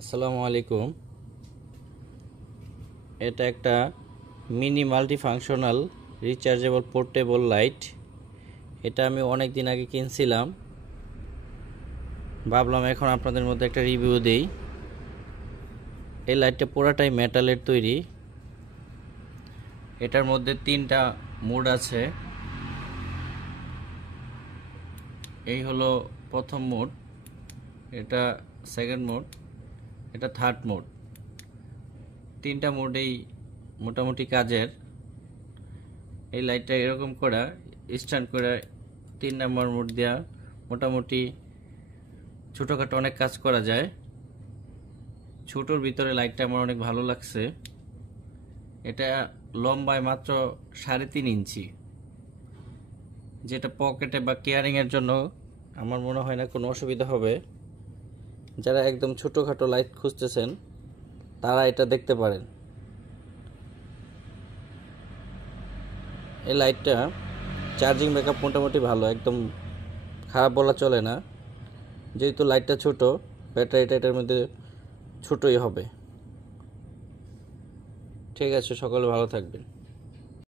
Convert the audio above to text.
আসসালামু আলাইকুম। এটা একটা mini multi functional rechargeable portable light. এটা আমি অনেক দিন আগে কিনছিলাম, ভাবলাম এখন আপনাদের মধ্যে একটা রিভিউ দেই। এই লাইটটা পুরাটাই মেটালের তৈরি। এটার মধ্যে 3টা মোড আছে। এই হলো প্রথম মোড, এটা সেকেন্ড মোড, এটা থার্ড মোড। 3টা মোডেই মোটামুটি কাজের। এই লাইটটা এরকম করা স্ট্যান্ড করে 3 নম্বর মোড দেওয়া মোটামুটি ছোটোখাটো অনেক কাজ করা যায়। ছোটোর ভিতরে লাইটটা আমার অনেক ভালো লাগছে। এটা লম্বায় মাত্র 3.5 ইঞ্চি, যেটা পকেটে বা কেয়ারিংয়ের জন্য আমার মনে হয় না কোনো অসুবিধা হবে। যারা একদম ছোটোখাটো লাইট খুঁজতেছেন তারা এটা দেখতে পারেন। এই লাইটটা চার্জিং ব্যাকআপ মোটামুটি ভালো, একদম খারাপ বলা চলে না। যেহেতু লাইটটা ছোট, ব্যাটারিটা এটার মধ্যে ছোটই হবে। ঠিক আছে, সকলে ভালো থাকবেন।